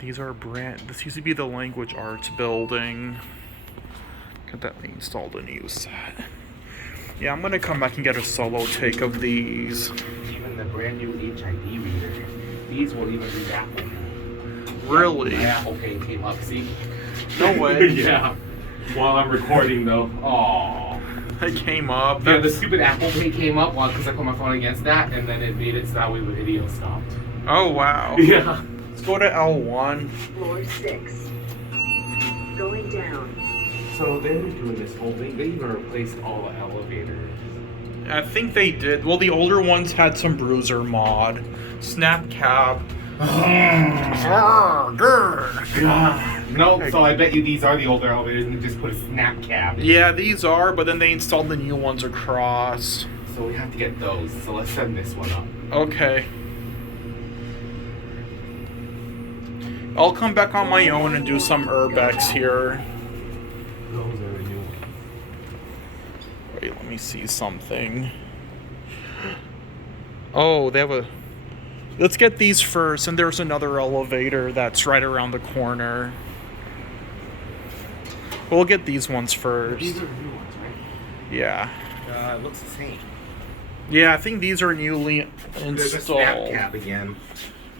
These are this used to be the language arts building. Could that be installed a new set? Yeah, I'm gonna come back and get a solo take of these. Even the brand new HID reader. These will even read Apple. Really? My Apple Pay came up, see? No way. Yeah. While I'm recording though. Oh. It came up. Yeah, the stupid Apple Pay came up because I put my phone against that, and then it made it so that way the video stopped. Oh, wow. Yeah. Let's go to L1. Floor 6. Going down. So they're doing this whole thing. They even replaced all the elevators. I think they did. Well, the older ones had some bruiser mod. Snap cab. No, so I bet you these are the older elevators and they just put a snap cab. Yeah, these are, but then they installed the new ones across. So we have to get those. So let's send this one up. Okay. I'll come back on my own and do some urbex here. Those are the new ones. Wait, let me see something. Oh, they have a... Let's get these first, and there's another elevator that's right around the corner. We'll get these ones first. These are the new ones, right? Yeah. It looks the same. Yeah, I think these are newly There's a snap installed. cab again.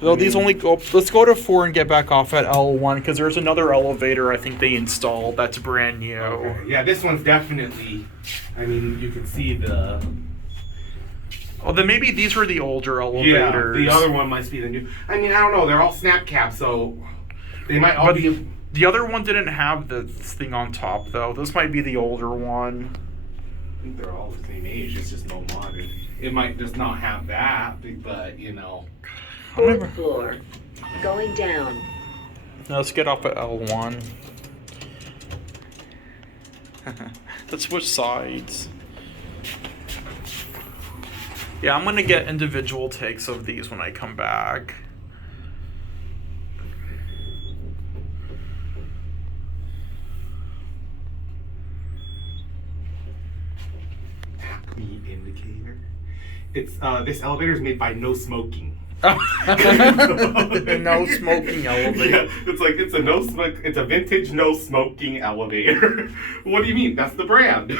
Though these only go... Let's go to 4 and get back off at L1, because there's another elevator I think they installed that's brand new. Okay. Yeah, this one's definitely... I mean, you can see the... Oh, then maybe these were the older Yeah, elevators. the other one must be the new... I mean, I don't know. They're all snap cabs, so... They might all But be... the other one didn't have this thing on top, though. This might be the older one. I think they're all the same age. It's just no modern. It might just not have that, but, you know... 4th floor. Going down. Now let's get off at L1. Let's switch sides. Yeah, I'm gonna get individual takes of these when I come back. Acme indicator. It's this elevator is made by No Smoking. No smoking elevator. Yeah, it's a no smoke. It's a vintage no smoking elevator. What do you mean? That's the brand.